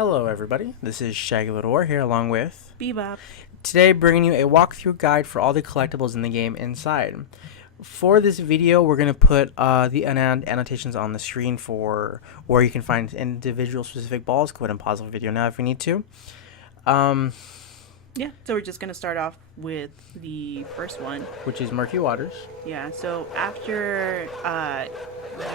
Hello everybody, this is Shaggy Little War here along with Bebop. Today bringing you a walkthrough guide for all the collectibles in the game inside. For this video we're going to put the annotations on the screen for where you can find individual specific balls. Go ahead and pause the video now if you need to. Yeah, so we're just going to start off with the first one. Which is Murky Waters. Yeah, so after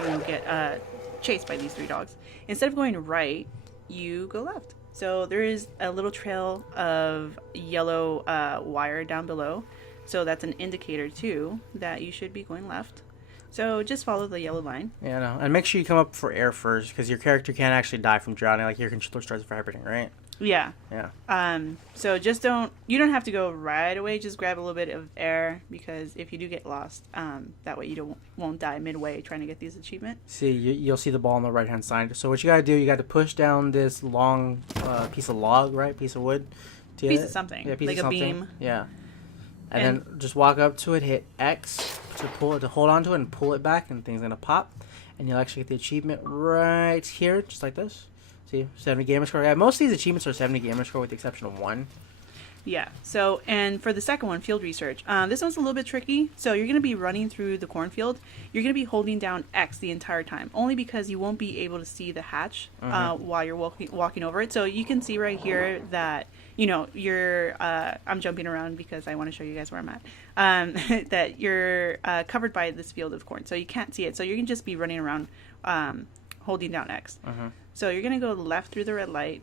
you get chased by these three dogs, instead of going right, you go left. So there is a little trail of yellow wire down below. So that's an indicator too that you should be going left. So just follow the yellow line. Yeah, no. And make sure you come up for air first because your character can't actually die from drowning. Like your controller starts vibrating, right? Yeah. Yeah. So just you don't have to go right away. Just grab a little bit of air because if you do get lost, that way you won't die midway trying to get these achievements. See, you'll see the ball on the right hand side. So what you gotta do, you got to push down this long piece of log, right? Piece of wood. Piece of something. Yeah, piece like of something. A beam. Yeah. And then just walk up to it, hit X to hold on to it and pull it back, and things gonna pop, and you'll actually get the achievement right here, just like this. See, 70 gamer score. Yeah, most of these achievements are 70 gamer score with the exception of one. Yeah. So, and for the second one, field research. This one's a little bit tricky. So you're going to be running through the cornfield. You're going to be holding down X the entire time, only because you won't be able to see the hatch while you're walking over it. So you can see right here that, you know, you're, I'm jumping around because I want to show you guys where I'm at, that you're covered by this field of corn. So you can't see it. So you can just be running around holding down X. So you're going to go left through the red light.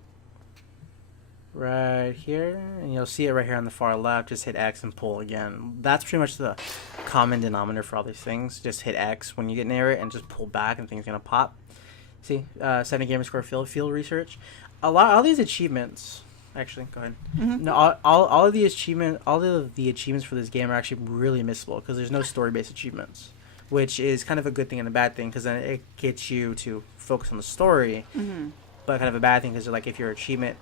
Right here, and you'll see it right here on the far left. Just hit X and pull again. That's pretty much the common denominator for all these things. Just hit X when you get near it and just pull back and things gonna pop. See, 70 gamer score field research. All these achievements, actually, go ahead. No, all of the achievements for this game are actually really missable because there's no story-based achievements, which is kind of a good thing and a bad thing because then it gets you to focus on the story. But kind of a bad thing because like if you're achievement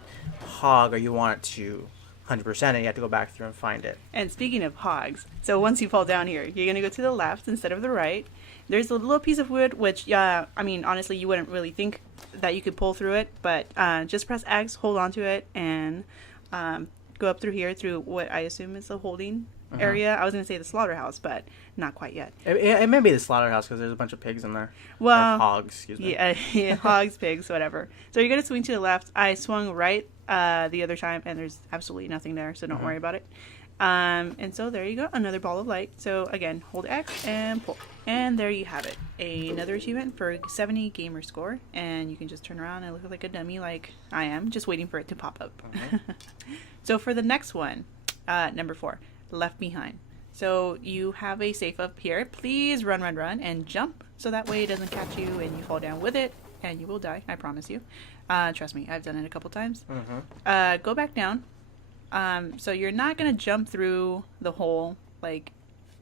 hog or you want it to 100% it, you have to go back through and find it. And speaking of hogs, so once you fall down here, you're going to go to the left instead of the right. There's a little piece of wood, which, I mean, honestly, you wouldn't really think that you could pull through it, but just press X, hold on to it, and go up through here through what I assume is the holding area. I was going to say the slaughterhouse, but not quite yet. It may be the slaughterhouse because there's a bunch of pigs in there. Well, or hogs, excuse me. Yeah, hogs, pigs, whatever. So you're going to swing to the left. I swung right the other time, and there's absolutely nothing there, so don't worry about it. And so there you go, another ball of light. So again, hold X and pull. And there you have it. Another achievement for 70 gamer score. And you can just turn around and look like a dummy like I am, just waiting for it to pop up. So for the next one, number 4. Left behind. So you have a safe up here. Please run, and jump so that way it doesn't catch you and you fall down with it and you will die. I promise you. Trust me, I've done it a couple times. Go back down. So you're not gonna jump through the hole like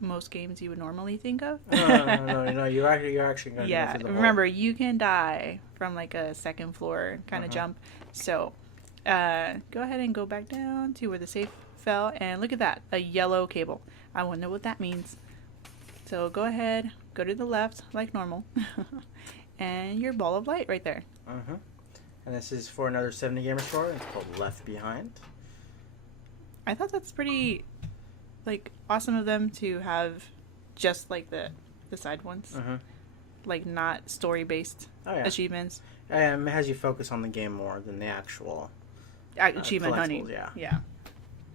most games you would normally think of. No. You're actually gonna yeah. go through the hole. Remember, you can die from like a second floor kind of jump. So go ahead and go back down to where the safe fell, and look at that, a yellow cable. I want to know what that means. So go ahead, go to the left like normal, and your ball of light right there. And this is for another 70 gamer score. It's called Left Behind. I thought that's pretty, like, awesome of them to have just like the side ones, like not story based achievements. It has you focus on the game more than the actual achievement hunting. Yeah.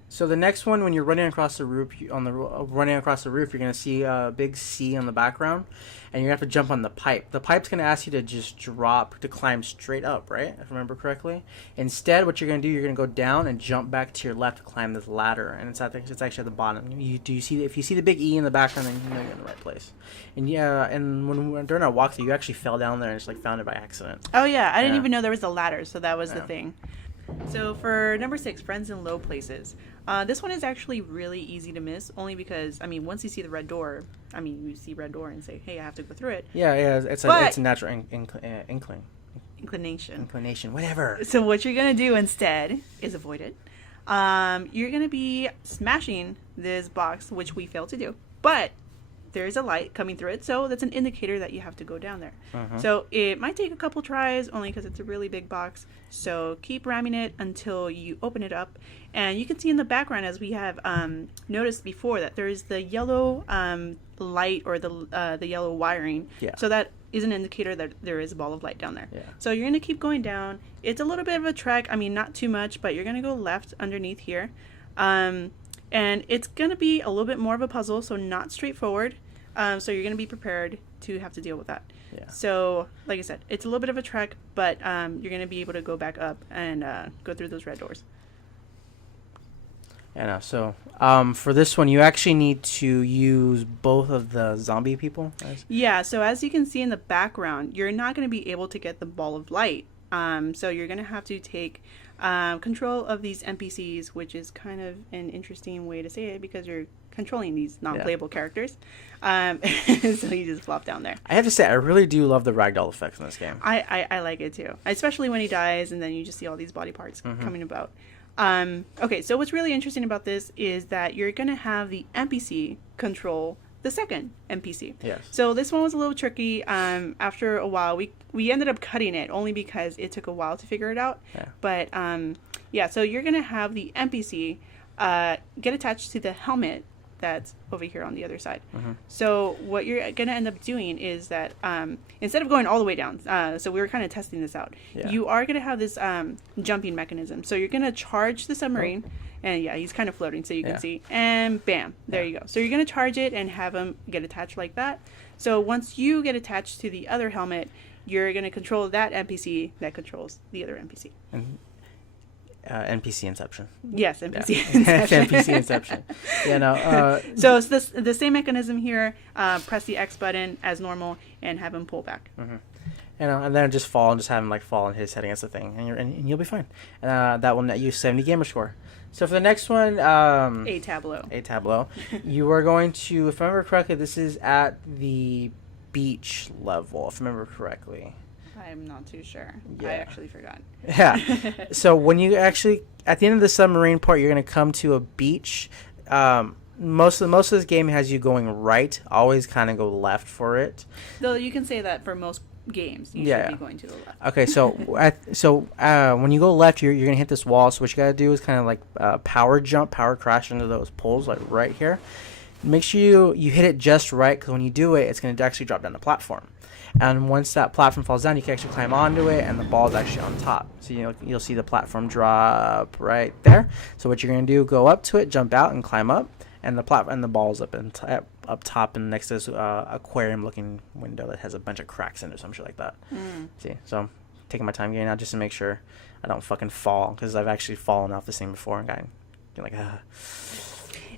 So the next one, when you're running across the roof, you're gonna see a big C on the background, and you're gonna have to jump on the pipe. The pipe's gonna ask you to just climb straight up, right? If I remember correctly. Instead, what you're gonna do, you're gonna go down and jump back to your left to climb this ladder, and it's actually at the bottom. If you see the big E in the background, then you know you're in the right place. And during our walkthrough, you actually fell down there and just like found it by accident. Oh yeah, I didn't even know there was a ladder, so that was the thing. So for number 6, friends in low places. This one is actually really easy to miss, only because, I mean, once you see the red door, you see red door and say, hey, I have to go through it. Yeah, it's a natural inclination, whatever. So what you're going to do instead is avoid it. You're going to be smashing this box, which we failed to do, but there is a light coming through it, so that's an indicator that you have to go down there. Mm-hmm. So it might take a couple tries, only because it's a really big box. So keep ramming it until you open it up, and you can see in the background, as we have noticed before, that there is the yellow light, or the yellow wiring. Yeah. So that is an indicator that there is a ball of light down there. Yeah. So you're going to keep going down. It's a little bit of a trek. I mean, not too much, but you're going to go left underneath here. And it's going to be a little bit more of a puzzle, so not straightforward. So you're going to be prepared to have to deal with that. Yeah. So, like I said, it's a little bit of a trek, but you're going to be able to go back up and go through those red doors. Yeah, so for this one, you actually need to use both of the zombie people. Yeah, so as you can see in the background, you're not going to be able to get the ball of light. So you're going to have to take control of these NPCs, which is kind of an interesting way to say it, because you're controlling these non-playable characters. So you just flop down there. I have to say, I really do love the ragdoll effects in this game. I like it too, especially when he dies and then you just see all these body parts coming about. Okay, so what's really interesting about this is that you're going to have the NPC control the second NPC. Yes. So this one was a little tricky. After a while, we ended up cutting it only because it took a while to figure it out. Yeah. But yeah, so you're going to have the NPC get attached to the helmet that's over here on the other side. So what you're going to end up doing is that instead of going all the way down, so we were kind of testing this out, you are going to have this jumping mechanism. So you're going to charge the submarine, and yeah, he's kind of floating so you can see, and bam, there you go. So you're going to charge it and have him get attached like that. So once you get attached to the other helmet, you're going to control that NPC that controls the other NPC. NPC Inception. Yes, NPC Inception. NPC Inception. Yeah, no. So it's the same mechanism here. Press the X button as normal and have him pull back. And then just fall and just have him like fall and hit his head against the thing, and you'll be fine. That will net you 70 gamer score. So for the next one, A Tableau. You are going to, if I remember correctly, this is at the beach level. If I remember correctly. I'm not too sure. Yeah. I actually forgot. Yeah. So when you actually, at the end of the submarine part, you're going to come to a beach. Most of this game has you going right. Always kind of go left for it. Though you can say that for most games, you should be going to the left. Okay, so when you go left, you're gonna hit this wall. So what you gotta do is kind of like power crash into those poles, like right here. Make sure you hit it just right, because when you do it, it's gonna actually drop down the platform. And once that platform falls down, you can actually climb onto it, and the ball is actually on top. So you'll see the platform drop right there. So what you're gonna do, go up to it, jump out, and climb up, and the ball's up top and next to this aquarium-looking window that has a bunch of cracks in it or some shit like that. See, so I'm taking my time getting out just to make sure I don't fucking fall, because I've actually fallen off this thing before and gotten like,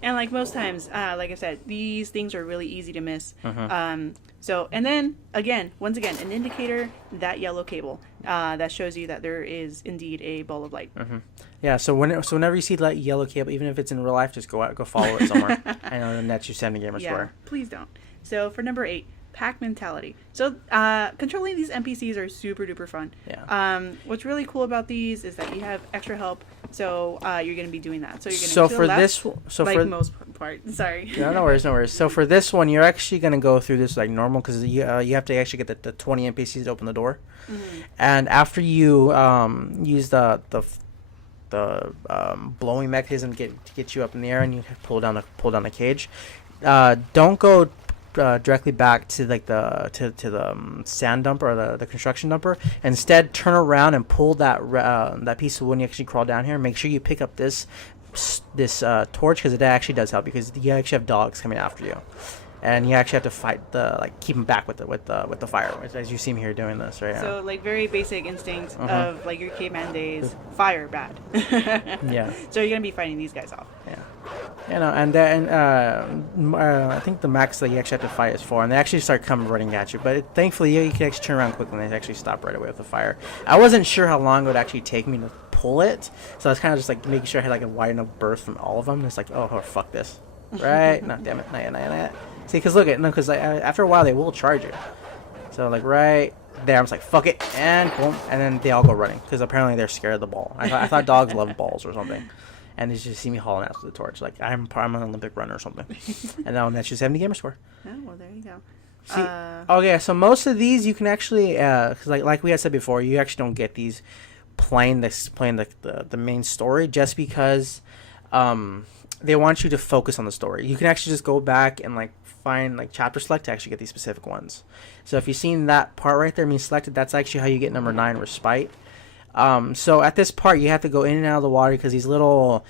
And like most times, like I said, these things are really easy to miss. So, and then once again, an indicator, that yellow cable that shows you that there is indeed a ball of light. Yeah. So whenever you see that yellow cable, even if it's in real life, just go follow it somewhere. I know, and that's your 70 gamer score. Please don't. So for number 8, pack mentality. So controlling these NPCs are super duper fun. Yeah. What's really cool about these is that you have extra help. So you're going to be doing that. So you're going to so to for the left, this, like most part. Sorry. No worries. So for this one, you're actually going to go through this like normal, because you have to actually get the 20 NPCs to open the door, and after you use the blowing mechanism to get you up in the air, and you pull down the cage. Don't go directly back to like the sand dumper or the construction dumper. Instead, turn around and pull that piece of wood. And you actually crawl down here. Make sure you pick up this torch, because it actually does help, because you actually have dogs coming after you, and you actually have to fight keep them back with the fire, as you see me here doing this right now. So like very basic instincts of like your caveman days, fire bad. Yeah. So you're gonna be fighting these guys off. Yeah. And then I think the max that you actually have to fight is 4, and they actually start coming running at you. But thankfully, you can actually turn around quickly, and they actually stop right away with the fire. I wasn't sure how long it would actually take me to pull it, so I was kind of just like making sure I had like a wide enough berth from all of them. And it's like, oh fuck this, right? No, damn it, not yet. See, because after a while they will charge you. So like right there, I'm just like fuck it, and boom, and then they all go running, because apparently they're scared of the ball. I thought dogs love balls or something. and you just see me hauling ass with the torch. Like I'm an Olympic runner or something. And then that's your 70 gamer score. Oh, well, there you go. See, okay, so most of these you can actually, cause like we had said before, you actually don't get these playing the main story just because they want you to focus on the story. You can actually just go back and like find like chapter select to actually get these specific ones. So if you've seen that part right there being selected, that's actually how you get number 9, Respite. So at this part, you have to go in and out of the water because these little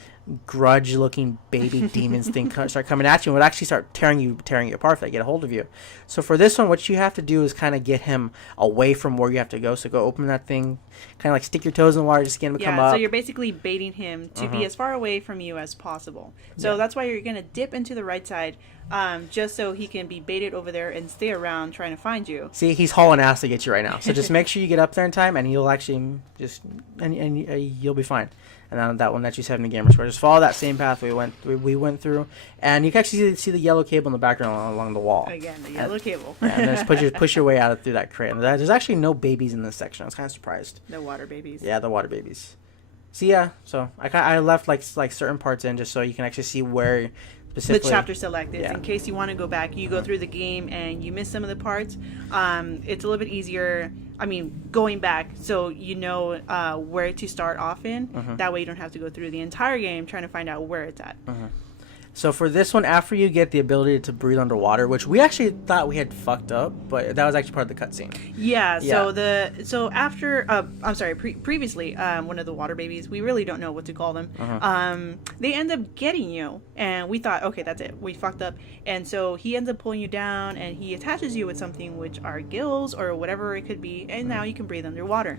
grudge-looking baby demons start coming at you and would actually start tearing you apart if they get a hold of you. So for this one, what you have to do is kind of get him away from where you have to go. So go open that thing, kind of like stick your toes in the water, just get him to come up. So you're basically baiting him to be as far away from you as possible. So that's why you're going to dip into the right side, just so he can be baited over there and stay around trying to find you. See, he's hauling ass to get you right now. So just make sure you get up there in time, and you'll actually and you'll be fine. And then that one that you 70 gamer score. Just follow that same path we went through, and you can actually see the yellow cable in the background along the wall. Again, the yellow cable. And just push your way out through that crate. And there's actually no babies in this section. I was kind of surprised. No water babies. Yeah, the water babies. See, yeah. So I left like certain parts in just so you can actually see where specifically the chapter selected. In case you want to go back, you go through the game and you miss some of the parts. It's a little bit easier. I mean, going back, so you know where to start off in. That way you don't have to go through the entire game trying to find out where it's at. So for this one, after you get the ability to breathe underwater, which we actually thought we had fucked up, but that was actually part of the cutscene. Yeah. So after previously, one of the water babies, we really don't know what to call them. They end up getting you, and we thought, okay, that's it, we fucked up. And so he ends up pulling you down, and he attaches you with something, which are gills or whatever it could be, and now you can breathe underwater.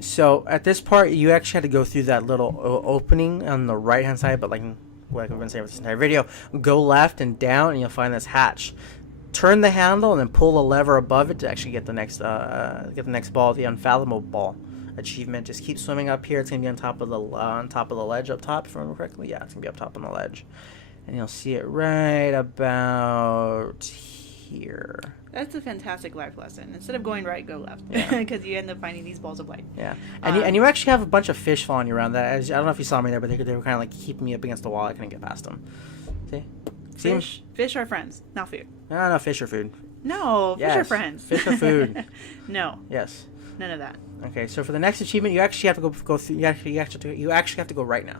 So at this part, you actually had to go through that little opening on the right hand side, but like I've been saying with this entire video, go left and down and you'll find this hatch. Turn the handle and then pull the lever above it to actually get the next ball, the Unfathomable ball achievement. Just keep swimming up here. It's gonna be on top of the ledge up top, if I remember correctly. Yeah, it's gonna be up top on the ledge, and you'll see it right about here. That's a fantastic life lesson. Instead of going right, go left, because you end up finding these balls of light. Yeah, and you actually have a bunch of fish following you around. That I don't know if you saw me there, but they were kind of like keeping me up against the wall. I couldn't get past them. See, fish are friends, not food. No, fish are food. No, yes. Fish are friends. Fish are food. No. Yes. None of that. Okay, so for the next achievement, you actually have to go through. You actually have to go right now.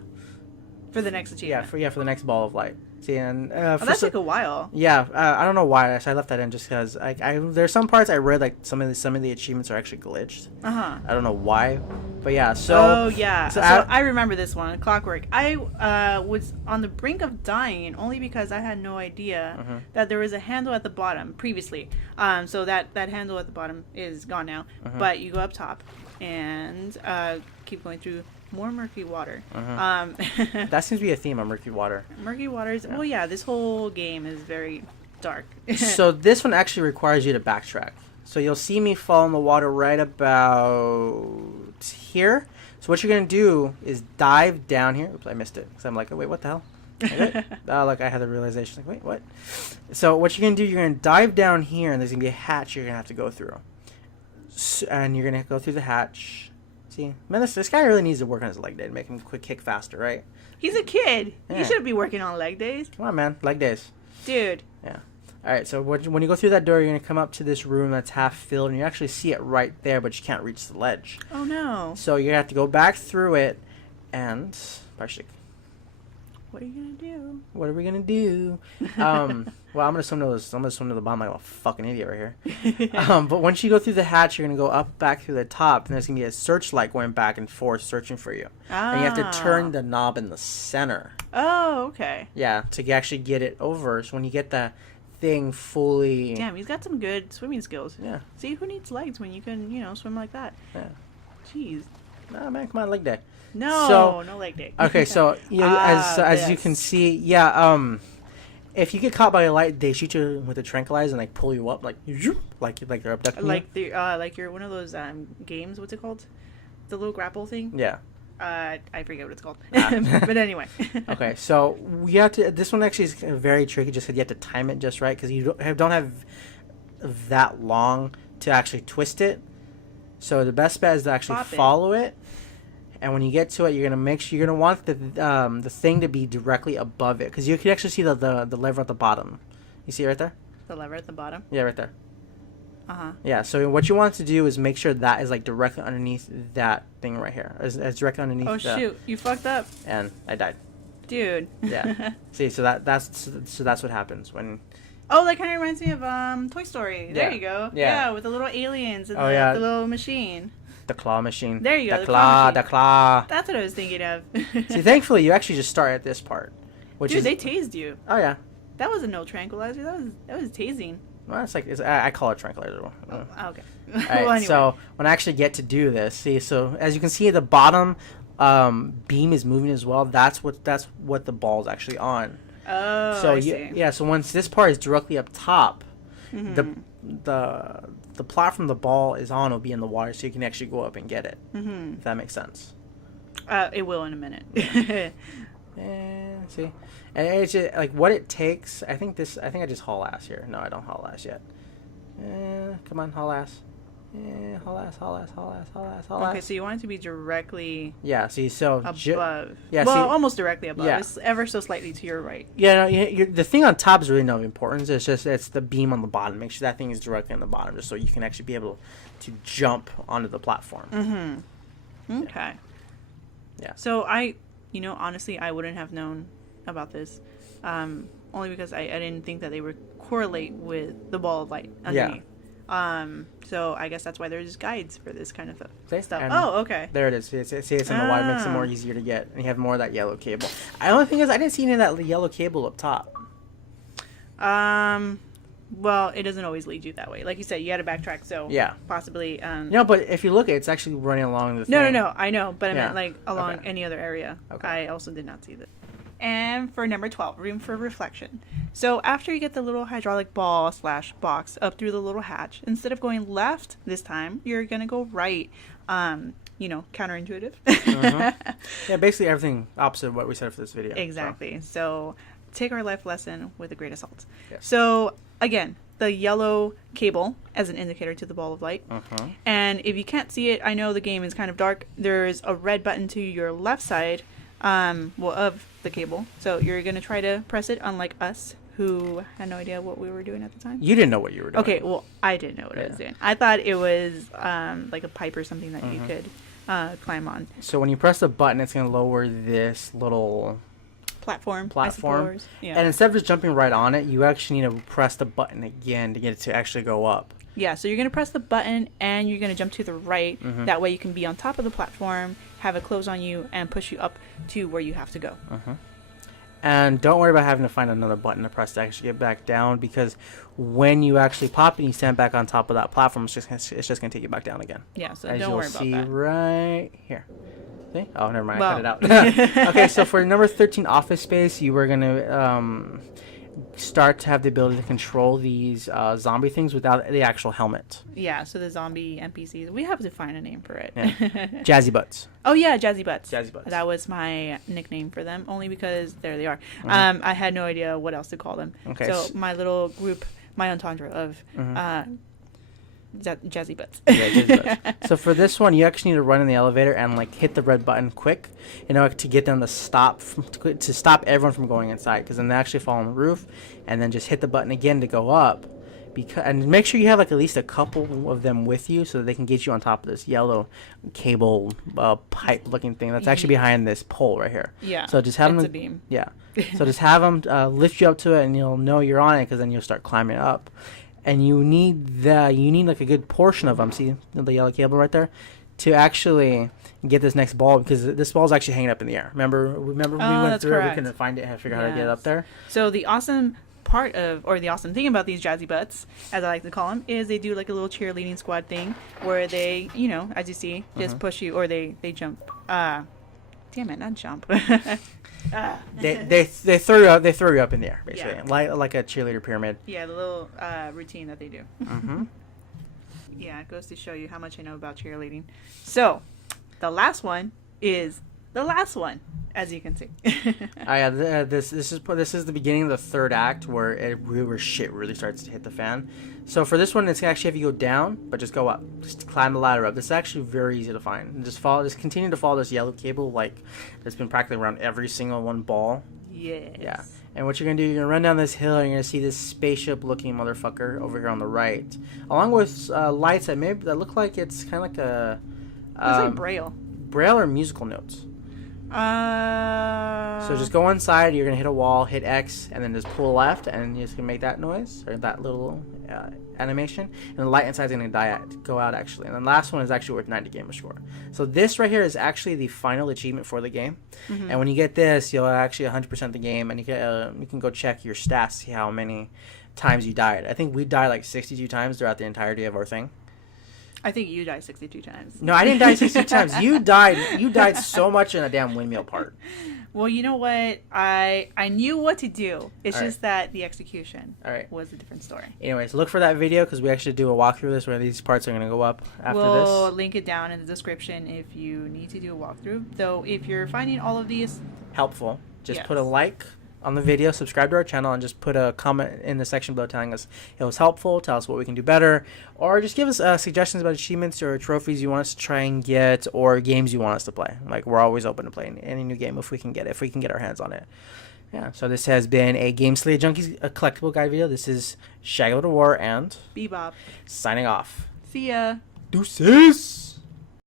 For the next achievement. For the next ball of light. See, and that took a while. Yeah, I don't know why. I left that in just because there's some parts I read like some of the achievements are actually glitched. I don't know why, but yeah. So. Oh yeah. So I remember this one, Clockwork. I was on the brink of dying only because I had no idea that there was a handle at the bottom previously. So that handle at the bottom is gone now. But you go up top and keep going through. More murky water. That seems to be a theme of Murky Water. Murky Waters. Yeah. Well, yeah, this whole game is very dark. So this one actually requires you to backtrack. So you'll see me fall in the water right about here. So what you're going to do is dive down here. Oops, I missed it. Because I'm like, oh, wait, what the hell? Like I had the realization. Like, wait, what? So what you're going to do, you're going to dive down here, and there's going to be a hatch you're going to have to go through. And you're going to go through the hatch. See, man, this guy really needs to work on his leg day to make him kick faster, right? He's a kid. Yeah. He shouldn't be working on leg days. Come on, man. Leg days. Dude. Yeah. All right, so when you go through that door, you're going to come up to this room that's half filled, and you actually see it right there, but you can't reach the ledge. Oh, no. So you're going to have to go back through it, and... What are you going to do? What are we going to do? Well, I'm going to swim to the bottom like a fucking idiot right here. But once you go through the hatch, you're going to go back through the top, and there's going to be a searchlight going back and forth searching for you. And you have to turn the knob in the center. Oh, okay. Yeah, to actually get it over. So when you get the thing fully... Damn, he's got some good swimming skills. Yeah. See, who needs legs when you can, swim like that? Yeah. Jeez. Nah, man, come on, leg day. No leg day. Okay, so as you can see, if you get caught by a light, they shoot you with a tranquilizer and like pull you up, like they're abducting you. Like you're one of those games. What's it called? The little grapple thing. Yeah. I forget what it's called. But anyway. Okay, so you have to. This one actually is very tricky, just because you have to time it just right, because you don't have that long to actually twist it. So the best bet is to actually follow it. And when you get to it, you're gonna want the thing to be directly above it, because you can actually see the lever at the bottom. You see it right there? The lever at the bottom? Yeah, right there. Uh-huh. Yeah, so what you want to do is make sure that is like directly underneath that thing right here. It's directly underneath. Oh shoot, you fucked up. And I died. Dude. Yeah. See, so that's what happens when. Oh, that kind of reminds me of Toy Story. There you go. Yeah. Yeah, with the little aliens and the little machine. The claw machine. There you go. The claw. That's what I was thinking of. See, thankfully, you actually just start at this part. Dude, they tased you. Oh, yeah. That wasn't no tranquilizer. That was tasing. Well, I call it tranquilizer. Oh, okay. All right, well, anyway. So when I actually get to do this, see, so as you can see, the bottom beam is moving as well. That's what the ball is actually on. Oh, so I see. Yeah, so once this part is directly up top, Mm-hmm. the platform the ball is on will be in the water, so you can actually go up and get it. Mm-hmm. If that makes sense. It will in a minute. And see, and it's just, like what it takes. I think I just haul ass here. No, I don't haul ass yet. Come on, haul ass. Haul ass. Okay, so you want it to be directly. Yeah. See, so above. Yeah. Well, see, almost directly above. Yeah. It's ever so slightly to your right. Yeah. No, the thing on top is really no importance. It's the beam on the bottom. Make sure that thing is directly on the bottom, just so you can actually be able to jump onto the platform. Mm-hmm. Okay. Yeah. So honestly, I wouldn't have known about this, only because I didn't think that they would correlate with the ball of light underneath. So I guess that's why there's guides for this kind of stuff. And oh, okay. There it is. See, it's in the water, makes it more easier to get, and you have more of that yellow cable. The only thing is, I didn't see any of that yellow cable up top. Well, it doesn't always lead you that way. Like you said, you got to backtrack. So Yeah. possibly. But if you look at it, it's actually running along the thing. No. I know, but I meant like along Okay. any other area. Okay. I also did not see that. And for number 12, room for reflection. So after you get the little hydraulic ball / box up through the little hatch, instead of going left this time, you're going to go right. Counterintuitive. Yeah, basically everything opposite of what we said for this video. Exactly. So take our life lesson with a grain of salt. Yes. So again, the yellow cable as an indicator to the ball of light. And if you can't see it, I know the game is kind of dark. There's a red button to your left side of the cable. So you're going to try to press it, unlike us, who had no idea what we were doing at the time. You didn't know what you were doing. Okay, well, I didn't know what I was doing. I thought it was like a pipe or something that you could climb on. So when you press the button, it's going to lower this little platform. I suppose. Yeah. And instead of just jumping right on it, you actually need to press the button again to get it to actually go up. Yeah, so you're going to press the button and you're going to jump to the right. That way you can be on top of the platform, have it close on you, and push you up to where you have to go. And don't worry about having to find another button to press to actually get back down, because when you actually pop and you stand back on top of that platform, it's just going to take you back down again. Yeah, so As don't worry about that. you'll see right here. See? Oh, never mind. I cut it out. Okay, so for number 13, Office Space, you were going to start to have the ability to control these zombie things without the actual helmet. Yeah, so the zombie NPCs, we have to find a name for it. Yeah. Jazzy Butts. Oh yeah, Jazzy Butts. Jazzy Butts. That was my nickname for them, only because there they are. I had no idea what else to call them. Okay. So my little group, my entendre of Jazzy Butts. Yeah, Jazzy Butts. So for this one, you actually need to run in the elevator and hit the red button quick in order to get them to stop everyone from going inside, because then they actually fall on the roof, and then just hit the button again to go up. And make sure you have at least a couple of them with you so that they can get you on top of this yellow cable pipe looking thing that's actually behind this pole right here. Yeah. So just have it's them. A beam. Yeah. So just have them lift you up to it, and you'll know you're on it, because then you'll start climbing up. And you need a good portion of them. See the yellow cable right there, to actually get this next ball, because this ball is actually hanging up in the air. Remember we went through it. We couldn't find it and figure out how to get up there. So the awesome the awesome thing about these Jazzy Butts, as I like to call them, is they do like a little cheerleading squad thing where they, as you see, just push you, or they jump. Damn it, not jump. They throw you up in the air, basically, like a cheerleader pyramid. Yeah, the little routine that they do. Yeah, it goes to show you how much I know about cheerleading. So, the last one is the last one, as you can see. This is the beginning of the third act where shit really starts to hit the fan. So for this one, it's actually have you go down, but just go up. Just climb the ladder up. This is actually very easy to find. And just continue to follow this yellow cable like that's been practically around every single one ball. Yes. Yeah. And what you're going to do, you're going to run down this hill and you're going to see this spaceship-looking motherfucker over here on the right. Along with lights that look like it's kind of like a... Looks like Braille. Braille or musical notes. So just go inside, you're going to hit a wall, hit X, and then just pull left, and you're just going to make that noise, or that little animation. And the light inside is going to go out, actually. And the last one is actually worth 90 gamer score. So this right here is actually the final achievement for the game. Mm-hmm. And when you get this, you'll actually 100% the game, and you can go check your stats, see how many times you died. I think we died like 62 times throughout the entirety of our thing. I think you died 62 times. No, I didn't die 62 times. You died so much in a damn windmill part. Well, you know what? I knew what to do. It's just that the execution was a different story. Anyways, look for that video because we actually do a walkthrough of this where these parts are going to go up after this. We'll link it down in the description if you need to do a walkthrough. Though, if you're finding all of these helpful, just put a like on the video, subscribe to our channel, and just put a comment in the section below telling us it was helpful, tell us what we can do better, or just give us suggestions about achievements or trophies you want us to try and get, or games you want us to play. Like, we're always open to playing any new game if we can get our hands on it. Yeah, so this has been a Gameslayas Junkies collectible guide video. This is Shaggy Little War and Bebop signing off. See ya. Deuces!